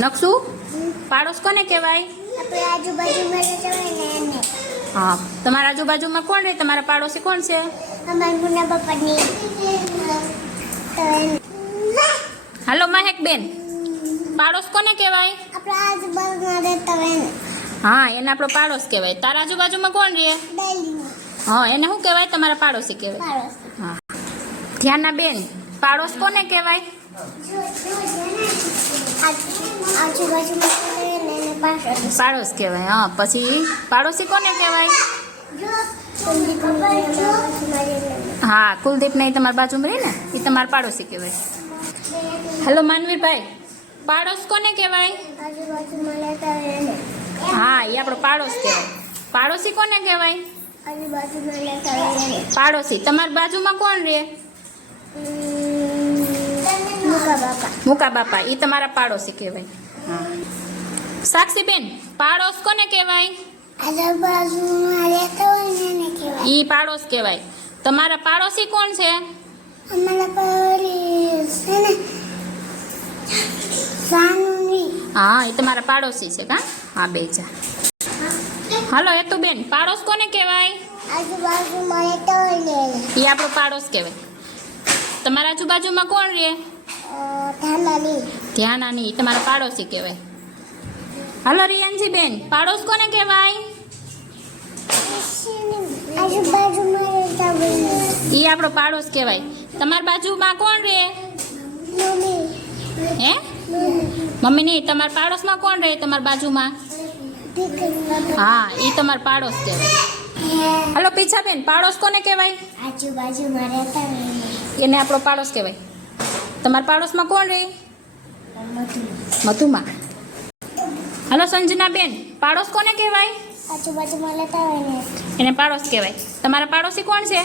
નકશું પાડોશ કોને કહેવાય? આપણે આજુબાજુમાં રહેતા હોય ને એને. હા, તમારા આજુબાજુમાં કોણ રહે? તમારા પાડોશી કોણ છે? અમારા મુના પપ્પાની હાલો મહેક બેન, પાડોશ કોને કહેવાય? આપણે આજુબાજુમાં રહેતા હોય ને હા, એને આપણો પાડોશ કહેવાય. તારા આજુબાજુમાં કોણ રહે? ડેલીમાં હા, એને શું કહેવાય? તમારા પાડોશી કહેવાય. પાડોશ. હા, ધ્યાનના બેન, પાડોશ કોને કહેવાય? આજુબાજુમાં રહે ને એને પાડોશ. પાડોશ કહેવાય. હા, પછી પાડોશી કોને કહેવાય? હા, કુલદીપ નહીં તમારા બાજુમાં રહે ને એ તમારા પાડોશી કહેવાય. હેલો માનવીરભાઈ, પાડોશ કોને કહેવાય? આજુબાજુમાં રહેતા હોય ને હા, એ આપણો પાડોશ કહેવાય. પાડોશી કોને કહેવાય? આજુબાજુમાં રહેતા હોય ને પાડોશી તમારી બાજુમાં કોણ રહે? મુકા બાપા. મુકા બાપા એ તમારા પાડોશી કહેવાય. હા, સાક્ષીબેન, પાડોશ કોને કહેવાય? આજુબાજુમાં રહેતા હોય ને એને કહેવાય. એ પાડોશ કહેવાય. તમારા પાડોશી કોણ છે? અમારા પાડોશ છે ને સાનુની. હા, એ તમારા પાડોશી છે કા? હા, બે જા. હાલો હેતુબેન, પાડોશ કોને કહેવાય? આજુબાજુમાં રહેતા હોય ને એને. એ આપણો પાડોશ કહેવાય. તમારા આજુબાજુમાં કોણ રહે? ધાનાની. ધ્યાનાની, એ તમારા પાડોશી કહેવાય. હાલો રિયાનજીબેન, પાડોશ કોને કહેવાય? આજુબાજુમાં રહેતા હોય ને એ આપણો પાડોશ કહેવાય. તમારા બાજુમાં કોણ રહે? મમ્મી. હે? મમ્મી નહીં, તમારા પાડોશમાં કોણ રહે? તમારા બાજુમાં? હા, એ તમારા પાડોશ કહેવાય. હાલો પીછાબેન, પાડોશ કોને કહેવાય? આજુબાજુમાં રહેતા હોય ને એને આપણો પાડોશ કહેવાય. તમારા પાડોશમાં કોણ રહે? મધુમાં. હાલો સંજનાબેન, પાડોશ કોને કહેવાય? આજુબાજુમાં રહેતા હોય ને એને પાડોશ કહેવાય. તમારા પાડોશી કોણ છે?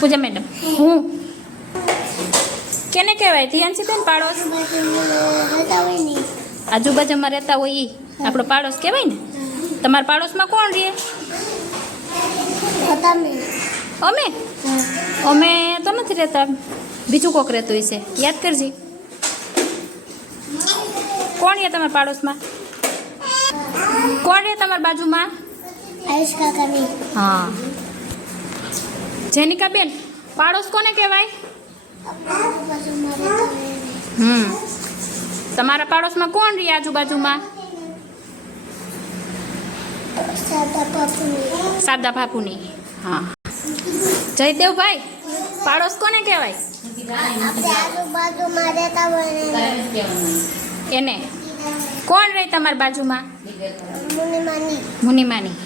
પૂજા મેડમ. હું કેને કહેવાય? ધ્યાનસીબેન, પાડોશ રહેતા હોય ને આજુબાજુમાં રહેતા હોય એ આપણો પાડોશ કહેવાય ને. તમારા પાડોશમાં કોણ રહે? તમે. અમે અમે તો નથી રહેતા, બીજું કોક રહેતું હોય છે. યાદ કરજી. કોણ રહે તમારા પાડોશમાં? કોણ રહે તમારા બાજુમાં? આયુષ કાકાની. હા. જેનિકાબેન, પાડોશ કોને કહેવાય? આજુબાજુમાં રહેતા હોય ને તમારા પાડોશમાં કોણ રહે આજુબાજુમાં? સાદા બાપુની. સાદા બાપુની. હા. જયદેવભાઈ, પાડોશ કોને કહેવાય? આપણે આજુબાજુમાં રહેતા હોય ને એને. કોણ રહે તમારી બાજુમાં? મુનિમાની. મુનિમાની.